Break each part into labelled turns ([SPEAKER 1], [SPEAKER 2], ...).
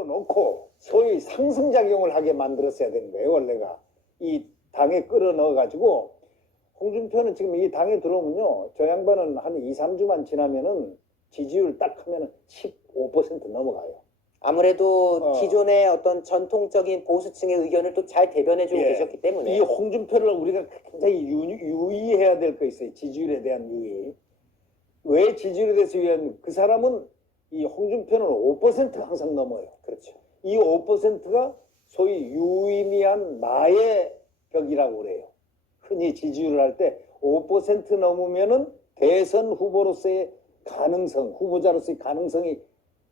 [SPEAKER 1] 끌어놓고 소위 상승작용을 하게 만들었어야 되는 거예요 원래가 이 당에 끌어넣어 가지고 홍준표는 지금 이 당에 들어오면요 저 양반은 한 2, 3주만 지나면은 지지율 딱 하면은 15% 넘어가요.
[SPEAKER 2] 아무래도
[SPEAKER 1] 어.
[SPEAKER 2] 기존의 어떤 전통적인 보수층의 의견을 또 잘 대변해주고
[SPEAKER 1] 예.
[SPEAKER 2] 계셨기 때문에
[SPEAKER 1] 이 홍준표를 우리가 굉장히 유, 유의해야 될 거 있어요. 지지율에 대한 유의. 왜 지지율에 대해서 유의하면 그 사람은 이 홍준표는 5% 항상 넘어요.
[SPEAKER 2] 그렇죠.
[SPEAKER 1] 이 5%가 소위 유의미한 마의 벽이라고 그래요. 흔히 지지율을 할 때 5% 넘으면은 대선 후보로서의 가능성, 후보자로서의 가능성이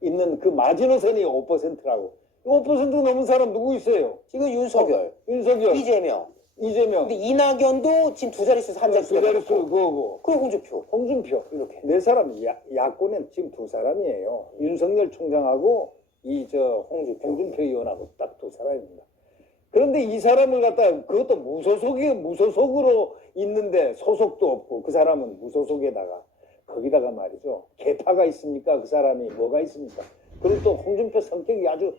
[SPEAKER 1] 있는 그 마지노선이 5%라고. 5% 넘은 사람 누구 있어요?
[SPEAKER 2] 지금 윤석열,
[SPEAKER 1] 윤석열,
[SPEAKER 2] 이재명,
[SPEAKER 1] 이재명,
[SPEAKER 2] 근데 이낙연도 지금 두 자릿수에서 한 자릿수
[SPEAKER 1] 두 자릿수 그거고
[SPEAKER 2] 그리고 홍준표
[SPEAKER 1] 홍준표 이렇게 네 사람 야, 야권엔 지금 두 사람이에요. 윤석열 총장하고 이 저
[SPEAKER 2] 홍준표.
[SPEAKER 1] 홍준표 의원하고 딱 두 사람입니다. 그런데 이 사람을 갖다 그것도 무소속이 무소속으로 있는데 소속도 없고 그 사람은 무소속에다가 거기다가 말이죠 개파가 있습니까 그 사람이 뭐가 있습니까? 그리고 또 홍준표 성격이 아주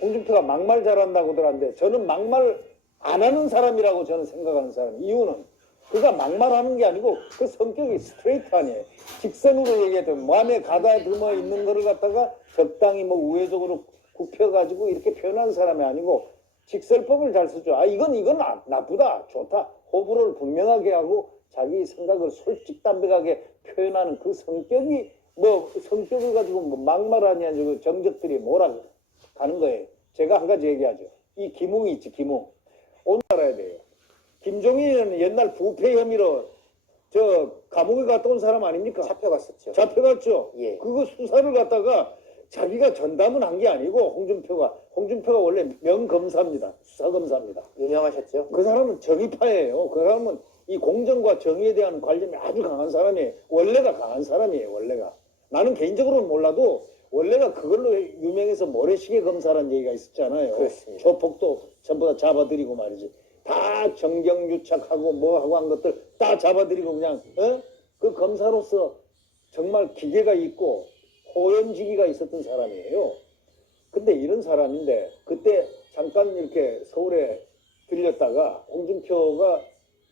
[SPEAKER 1] 홍준표가 막말 잘한다고 들었는데 저는 막말 안 하는 사람이라고 저는 생각하는 사람 이유는 그가 막말하는 게 아니고 그 성격이 스트레이트 아니에요. 직선으로 얘기해도 마음에 가다듬어 있는 거를 갖다가 적당히 뭐 우회적으로 굽혀가지고 이렇게 표현하는 사람이 아니고 직설법을 잘 쓰죠. 아 이건 이건 나, 나쁘다 좋다 호불호를 분명하게 하고 자기 생각을 솔직담백하게 표현하는 그 성격이 뭐 성격을 가지고 뭐 아니고 정적들이 뭐라 가는 거예요. 제가 한 가지 얘기하죠. 이 김웅이 있지 김웅 오늘 알아야 돼요. 김종인은 옛날 부패 혐의로 저 감옥에 갔다 온 사람 아닙니까?
[SPEAKER 2] 잡혀갔었죠.
[SPEAKER 1] 잡혀갔죠.
[SPEAKER 2] 예.
[SPEAKER 1] 그거 수사를 갖다가 자기가 전담은 한 게 아니고 홍준표가 홍준표가 원래 명검사입니다. 수사검사입니다.
[SPEAKER 2] 유명하셨죠.
[SPEAKER 1] 그 사람은 정의파예요. 그 사람은 이 공정과 정의에 대한 관념이 아주 강한 사람이에요. 원래가 강한 사람이에요. 원래가 나는 개인적으로는 몰라도 원래가 그걸로 유명해서 모래시계 검사라는 얘기가 있었잖아요.
[SPEAKER 2] 그렇습니다.
[SPEAKER 1] 조폭도 전부 다 잡아들이고 말이지. 다 정경유착하고 뭐하고 한 것들 다 잡아들이고 그냥 어? 그 검사로서 정말 기계가 있고 호연지기가 있었던 사람이에요. 근데 이런 사람인데 그때 잠깐 이렇게 서울에 들렸다가 홍준표가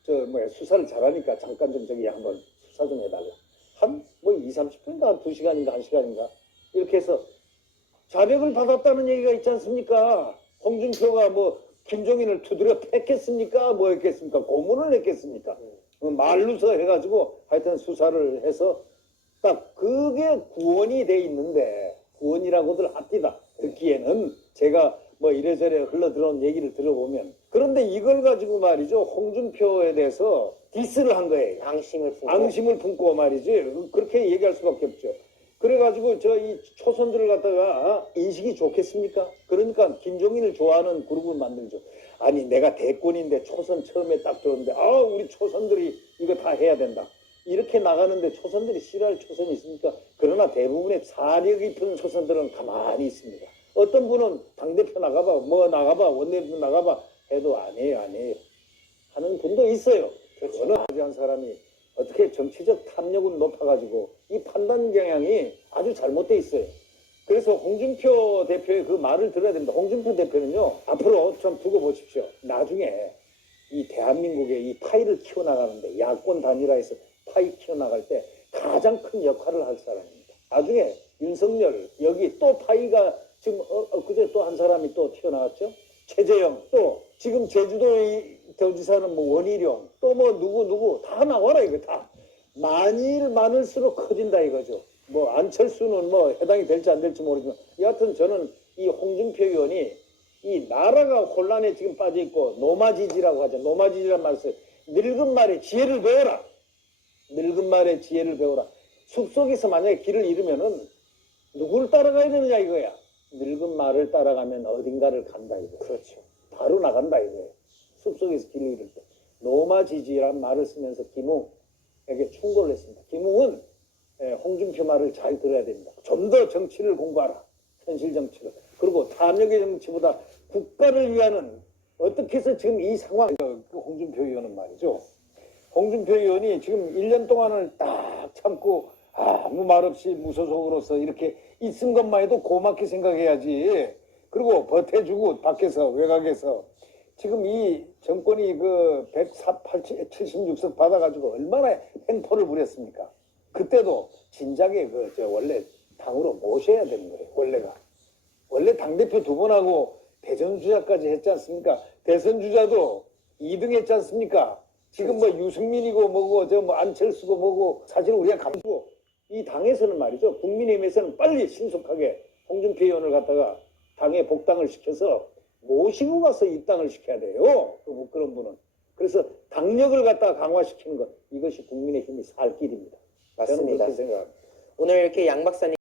[SPEAKER 1] 저 뭐야 수사를 잘하니까 잠깐 좀 저기 한번 수사 좀 해달라. 한 뭐 2, 30분인가 한 2시간인가 1시간인가 이렇게 해서 자백을 받았다는 얘기가 있지 않습니까? 홍준표가 뭐 김종인을 두드려 팼겠습니까? 뭐 했겠습니까? 고문을 했겠습니까? 어, 말루서 해가지고 하여튼 수사를 해서 딱 그게 구원이 돼 있는데 구원이라고들 합디다 듣기에는 제가 뭐 이래저래 흘러들어온 얘기를 들어보면 그런데 이걸 가지고 말이죠 홍준표에 대해서 디스를 한 거예요
[SPEAKER 2] 앙심을 품고
[SPEAKER 1] 앙심을 품고 말이지 그렇게 얘기할 수밖에 없죠. 그래가지고 저 이 초선들을 갖다가 인식이 좋겠습니까? 그러니까 김종인을 좋아하는 그룹을 만들죠. 아니 내가 대권인데 초선 처음에 딱 들었는데 아 우리 초선들이 이거 다 해야 된다. 이렇게 나가는데 초선들이 싫어할 초선이 있습니까? 그러나 대부분의 사려 깊은 초선들은 가만히 있습니다. 어떤 분은 당대표 나가봐, 뭐 나가봐, 원내대표 나가봐 해도 아니에요, 아니에요. 하는 분도 있어요. 그거는 아주 한 사람이 어떻게 정치적 탐욕은 높아가지고 이 판단 경향이 아주 잘못돼 있어요. 그래서 홍준표 대표의 그 말을 들어야 됩니다. 홍준표 대표는요, 앞으로 좀 두고 보십시오. 나중에 이 대한민국의 이 파이를 키워나가는데 야권 단일화해서 파이 키워나갈 때 가장 큰 역할을 할 사람입니다. 나중에 윤석열 여기 또 파이가 지금 어, 엊그제 또 한 사람이 또 튀어나왔죠. 최재형 또 지금 제주도의 도지사는 뭐 원희룡 또 뭐 누구 누구 다 나와라 이거 다 많이 많을수록 커진다 이거죠. 뭐 안철수는 뭐 해당이 될지 안 될지 모르지만 여하튼 저는 이 홍준표 의원이 이 나라가 혼란에 지금 빠져 있고 노마지지라고 하죠. 노마지지란 써요. 늙은 말에 지혜를 배워라. 늙은 말에 지혜를 배워라. 숲속에서 만약에 길을 잃으면은 누구를 따라가야 되느냐 이거야. 늙은 말을 따라가면 어딘가를 간다 이거. 그렇죠. 바로 나간다 이거예요. 숲속에서 길을 잃을 때. 노마지지란 말을 쓰면서 김웅에게 충고를 했습니다. 김웅은 예, 홍준표 말을 잘 들어야 됩니다. 좀 더 정치를 공부하라. 현실 정치를. 그리고 탐욕의 정치보다 국가를 위하는 어떻게 해서 지금 이 상황, 그 홍준표 의원은 말이죠. 홍준표 의원이 지금 1년 동안을 딱 참고 아무 말 없이 무소속으로서 이렇게 있은 것만 해도 고맙게 생각해야지. 그리고 버텨주고 밖에서 외곽에서 지금 이 정권이 그 176석 받아가지고 얼마나 행포를 부렸습니까? 그때도 진작에 그 저 원래 당으로 모셔야 되는 거예요. 원래가 원래 당 대표 두 번 하고 대선 주자까지 했지 않습니까? 대선 주자도 2등 했지 않습니까? 지금 뭐 유승민이고 뭐고 저 뭐 안철수고 뭐고 사실 우리가 감수고 이 당에서는 말이죠. 국민의힘에서는 빨리 신속하게 홍준표 의원을 갖다가 당에 복당을 시켜서 모시고 가서 입당을 시켜야 돼요. 그 그런 분은. 그래서 당력을 갖다가 강화시키는 것 이것이 국민의힘이 살 길입니다. 저는
[SPEAKER 2] 맞습니다.
[SPEAKER 1] 그렇게 생각합니다.
[SPEAKER 2] 오늘 이렇게 양 박사님